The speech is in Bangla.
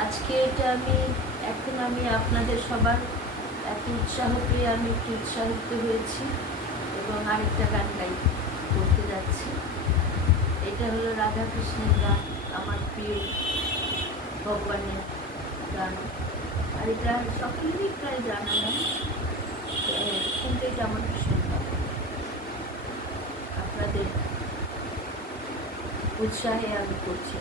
আজকে এটা আমি আপনাদের সবার এত উৎসাহ পেয়ে আমি একটু উৎসাহিত হয়েছি এবং আরেকটা গান করতে যাচ্ছি। এটা হলো রাধাকৃষ্ণের গান, আমার প্রিয় ভগবানের গান। আর এটা সকলেরই প্রায় জানা নেই, কিন্তু এটা আমার ভীষণ ভালো। আপনাদের উৎসাহে আমি করছি।